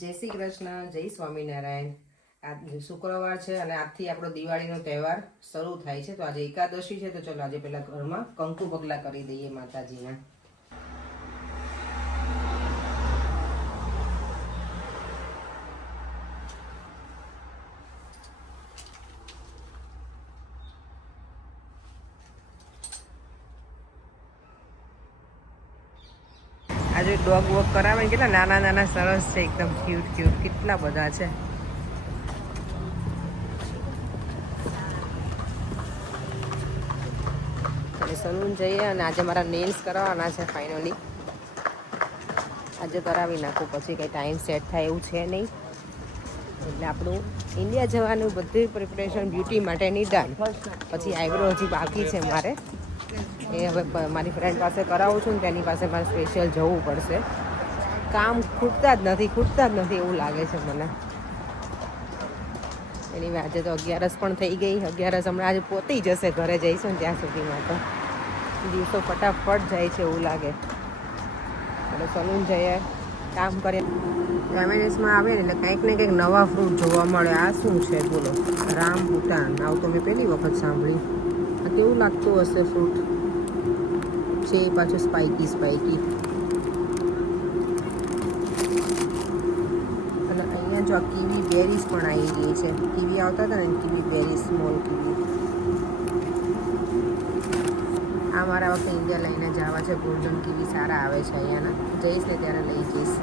જય શ્રી કૃષ્ણ, જય સ્વામિનારાયણ. આજ શુક્રવાર છે અને આજથી આપણો દિવાળીનો તહેવાર શરૂ થાય છે. તો આજે એકાદશી છે, તો ચલો આજે પેલા ઘરમાં કંકુ પગલા કરી દઈએ માતાજીના. આજે ડોગ વોક કરાવે ને કેટલા નાના નાના સરસ છે, એકદમ ક્યુટ ક્યુટ, કેટલા બધા છે. સલૂન જઈએ અને આજે મારા નેલ્સ કરાવવાના છે. ફાઇનલી આજે કરાવી નાખું, પછી કંઈ ટાઈમ સેટ થાય એવું છે નહીં. એટલે આપણું ઇન્ડિયા જવાનું બધી પ્રિપરેશન બ્યુટી માટેની ડન. પછી આઈબ્રો હજી બાકી છે મારે, એ હવે મારી ફ્રેન્ડ પાસે કરાવું છું ને તેની પાસે મારે સ્પેશિયલ જવું પડશે. કામ ખૂટતા જ નથી એવું લાગે છે મને. એની આજે તો 11 પણ થઈ ગઈ. 11 હમણાં આજે પહોંચી જશે, ઘરે જઈશું ને ત્યાં સુધીમાં તો દિવસો ફટાફટ જાય છે એવું લાગે. એટલે સલૂન જઈએ, કામ કરીએ. ફેમિલીસમાં આવે ને એટલે કંઈક ને કંઈક નવા ફ્રૂટ જોવા મળે. આ શું છે બોલો? રામબુટાન. આવું તો મેં પહેલી વખત સાંભળ્યું. આ કેવું લાગતું હશે ફ્રૂટ છે? પાછું સ્પાઇકી અને અહીંયા જો આ કીવી બેરીઝ પણ આવી ગઈ છે. કીવી આવતા હતા ને, કીવી બેરીઝ, સ્મોલ કીવી. આ મારા વખતે ઇન્ડિયા લઈને જવા છે. ગોલ્ડન કીવી સારા આવે છે અહીંયાના. જઈશ ને ત્યારે લઈ જઈશ.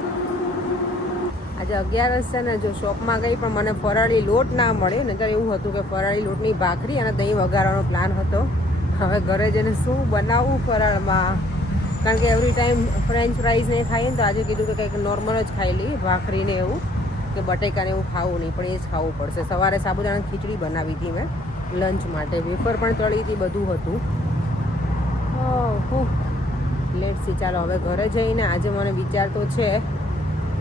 આજે 11 છે ને, જો શોપમાં ગઈ પણ મને ફરાળી લોટ ના મળે. નહીંતર એવું હતું કે ફરાળી લોટની ભાખરી અને દહીં વઘારવાનો પ્લાન હતો. હવે ઘરે જઈને શું બનાવવું ફરાળમાં, કારણ કે એવરી ટાઈમ ફ્રેન્ચ ફ્રાઈઝ ને ખાઈએ ને, તો આજે કીધું કે કંઈક નોર્મલ જ ખાઈ લઈએ, ભાખરીને એવું, કે બટેકાને એવું ખાવું નહીં, પણ એ જ ખાવું પડશે. સવારે સાબુદાણાની ખીચડી બનાવી હતી મેં લંચ માટે, વેફર પણ તળી હતી, બધું હતું. Let see. ચાલો હવે ઘરે જઈને આજે મને વિચાર તો છે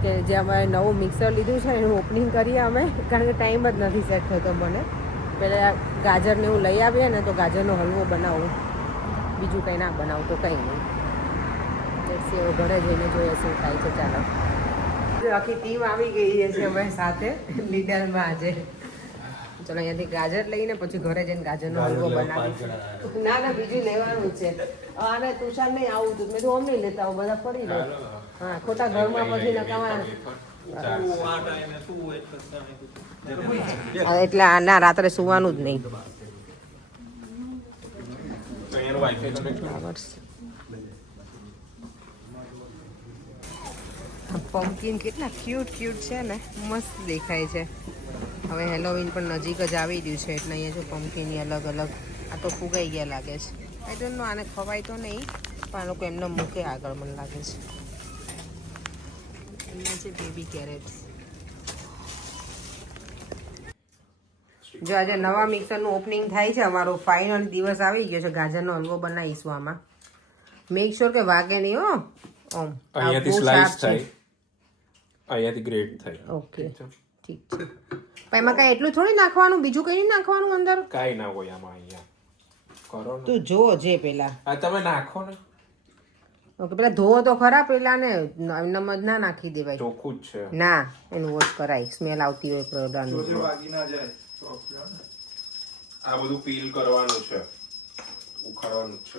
કે જે અમારે નવું મિક્સર લીધું છે એનું ઓપનિંગ કરીએ અમે, કારણ કે ટાઈમ જ નથી સેટ થતો મને. પહેલાં ગાજરને એવું લઈ આવીએ ને તો ગાજરનો હલવો બનાવું, બીજું કંઈ ના બનાવું તો કંઈ નહીં. લેટ્સ સી, ઘરે જઈને જોઈએ શું થાય છે. ચાલો, આખી ટીમ આવી ગઈ છે અમારી સાથે લીડરમાં આજે. ચલો અહીંયાથી ગાજર લઈને પછી ઘરે જઈને ગાજરનો હલવો બનાવીશું. ના બીજું લેવાનું છે. આને તુષાર નહીં આવું તું, મેં તો આમ નહીં લેતા આવું, બધા પડી લે. હા, ખોટા ઘરમાં પછી નકામા. એટલે ના, રાત્રે સુવાનું જ નહીં. પમ્પકિન કેટલા ક્યુટ છે ને, મસ્ત દેખાય છે. હવે હેલોવીન પણ નજીક જ આવી રહ્યું છે, એટલે અહીંયા જો પમ્પકિનની અલગ અલગ. આ તો ફુગાઈ ગયા લાગે છે. આઈ ડોન્ટ નો, આને ખવાય તો નહીં, પણ આ લોકો એમને મૂકે આગળ, મને લાગે છે. એમના છે બેબી કેરેટ્સ. જો આજે નવા મિક્સરનું ઓપનિંગ થાય છે અમારો. ફાઇનલ દિવસ આવી ગયો છે. ગાજરનો હલવો બનાવીશું આમાં. મેક શ્યોર કે વાગે નહીં હો. અહીંયાથી સ્લાઇસ થાય, અહીંયાથી ગ્રેટ થાય. ઓકે, ઠીક છે. પણ એમાં કાંઈ એટલું થોડી નાખવાનું, બીજું કંઈ નહીં નાખવાનું અંદર? કાંઈ ના હોય આમાં. અહીંયા કરો ને, તું જો જે પેલા. આ તમે નાખો ને. ઓકે, પેલા ધોવો તો ખરા પેલા ને, નમક ના નાખી દેવાય. ચોખ્ખું જ છે. ના, એનું વોશ કરાય, સ્મેલ આવતી હોય પ્રોડાનું. આ બધું પીલ કરવાનું છે, ઉખાડવાનું છે.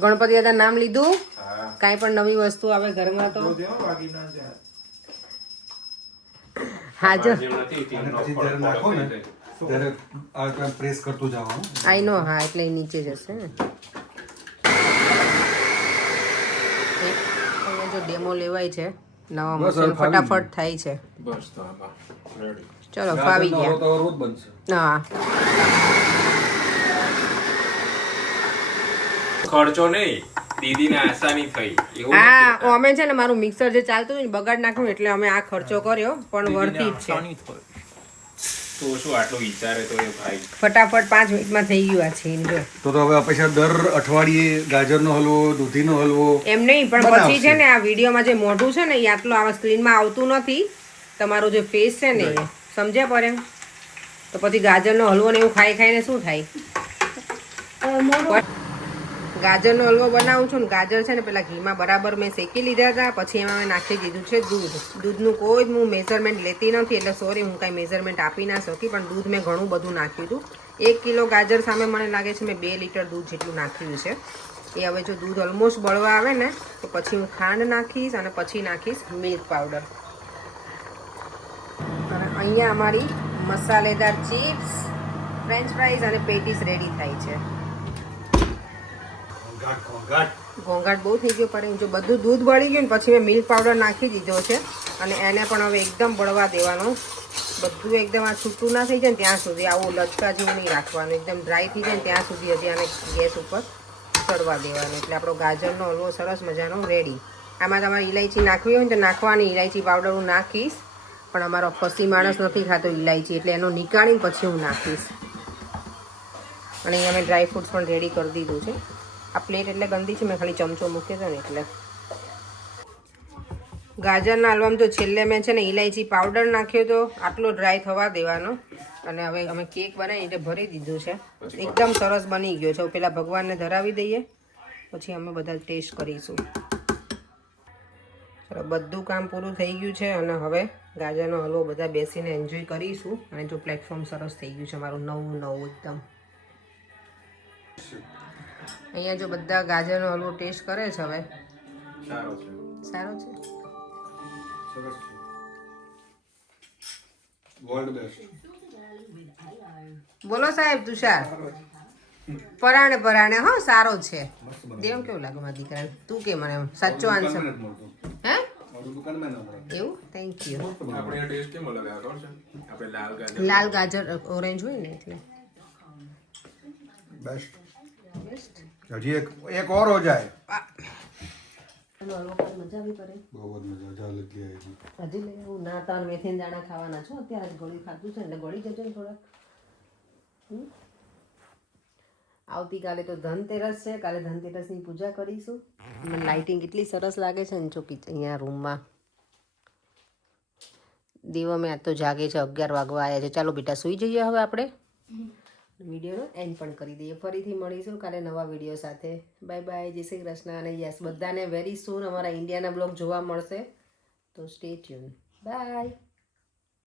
ગણપતિ દાદા નામ લીધું. હા, કાંઈ પણ નવી વસ્તુ આવે ઘરમાં તો હાજર. પ્રેસ કરતું જવાનું. આઈ નો. હા, એટલે નીચે જશે ને. અહીંયા જો ડેમો લેવાય છે નવા મશીન, ફટાફટ થાય છે. બસ તો આમાં રેડી. ચલો, ફાવી ગયા. રોજ બનશે. હા, ખર્ચો નહીં, દીદીને આસાની થઈ એવું. હા, અમે છે ને મારું મિક્સર જે ચાલતું હતું ને બગાડ નાખ્યું, એટલે અમે આ ખર્ચો કર્યો, પણ વર્તી જ છે. તો શું આટલું વિચારે તો એ ભાઈ ફટાફટ 5 મિનિટમાં થઈ ગયું આ છે. જો તો હવે અપેક્ષા દર અઠવાડિયે ગાજરનો હલવો, દૂધીનો હલવો. એમ નહીં, પણ પછી છે ને આ વિડીયોમાં જે મોઢું છે ને એ આટલું આવા સ્ક્રીનમાં આવતું નથી. તમારો જે ફેસ છે ને એ સમજ્યા પર એમ. તો પછી ગાજરનો હલવો ને એવું ખાઈને શું થાય? ગાજરનો હલવો બનાવું છું ને ગાજર છે ને પેલા ઘીમાં બરાબર મેં શેકી લીધા હતા, પછી એમાં મેં નાખી દીધું છે દૂધ. દૂધનું કોઈ જ હું મેઝરમેન્ટ લેતી નથી, એટલે સોરી હું કાંઈ મેઝરમેન્ટ આપી ના શકી, પણ દૂધ મેં ઘણું બધું નાખ્યું હતું. 1 કિલો ગાજર સામે મને લાગે છે મેં 2 લીટર દૂધ જેટલું નાખ્યું છે. એ હવે જો દૂધ ઓલમોસ્ટ બળવા આવે ને તો પછી હું ખાંડ નાખીશ અને પછી નાખીશ મિલ્ક પાવડર. અને અહીંયા અમારી મસાલેદાર ચિપ્સ, ફ્રેન્ચ ફ્રાઈઝ અને પેટીસ રેડી થાય છે. ઘોંઘાટ બહુ થઈ ગયો, પણ જો બધું દૂધ બળી ગયું ને પછી મેં મિલ્ક પાવડર નાખી દીધો છે અને એને પણ હવે એકદમ બળવા દેવાનો. બધું એકદમ આ છૂટું ના થઈ જાય ને ત્યાં સુધી, આવું લચકા જેવું નહીં રાખવાનું, એકદમ ડ્રાય થઈ જાય ને ત્યાં સુધી હજી આને ગેસ ઉપર ચડવા દેવાનું. એટલે આપણો ગાજરનો હલવો સરસ મજાનો રેડી. આમાં તમારે ઇલાયચી નાખવી હોય ને તો નાખવાની, ઇલાયચી પાવડર હું નાખીશ, પણ અમારો ફસી માણસ નથી ખાતો ઇલાયચી, એટલે એનો નીકાળીને પછી હું નાખીશ. અને અહીંયા મેં ડ્રાય ફ્રૂટ્સ પણ રેડી કરી દીધું છે. આ પ્લેટ એટલે ગંદી છે, મેં ખાલી ચમચો મૂક્યો છે ને એટલે. ગાજરના હલવામાં તો છેલ્લે મેં છે ને ઇલાયચી પાવડર નાખ્યો તો, આટલો ડ્રાય થવા દેવાનો. અને હવે અમે કેક બનાવીને એટલે ભરી દીધું છે, એકદમ સરસ બની ગયો છે. પેલા ભગવાનને ધરાવી દઈએ પછી અમે બધા ટેસ્ટ કરીશું. ચલો બધું કામ પૂરું થઈ ગયું છે અને હવે ગાજરનો હલવો બધા બેસીને એન્જોય કરીશું. અને જો પ્લેટફોર્મ સરસ થઈ ગયું છે મારું નવું એકદમ. અહીંયા જો બધા ગાજરનો હલવો ટેસ્ટ કરે છે હવે. સારો છે. સારો છે. સરસ છે. World best. બોલો સાહેબ તુષાર. પરાણે પરાણે હો સારો છે. દેવ કેવું લાગે મારા દીકરાને? તું કે મને સાચો આન્સર. હે એવું? Thank you. આપણે આ ટેસ્ટ કેમ અલગ આવે ખબર છે? આપણે લાલ ગાજર ઓરેન્જ હોય ને એટલે બેસ્ટ. હજી એક ઓર હો જાય. મજા બી કરે. બહુ જ મજા જા લગી આવી. હજી લઈ આવું ના, તાર મેથી દાણા ખાવાના છો અત્યારે જ ગળી ખાધું છે એટલે ગળી જજો ને થોડાક. આવતીકાલે તો ધનતેરસ છે, કાલે ધનતેરસની પૂજા કરીશું. મને લાઇટિંગ એટલી સરસ લાગે છે ને જો અહીંયા રૂમમાં. દીવો મેં આજ તો જાગે છે, 11 વાગવા આવ્યા છે. ચાલો બેટા સૂઈ જઈએ હવે આપણે. વિડીયોનો એન્ડ પણ કરી દઈએ. ફરીથી મળીશું કાલે નવા વિડીયો સાથે. બાય બાય, જય શ્રી કૃષ્ણ. અને યસ બધાને વેરી સૂન અમારા ઇન્ડિયાના બ્લોગ જોવા મળશે, તો સ્ટે ટ્યુન. બાય.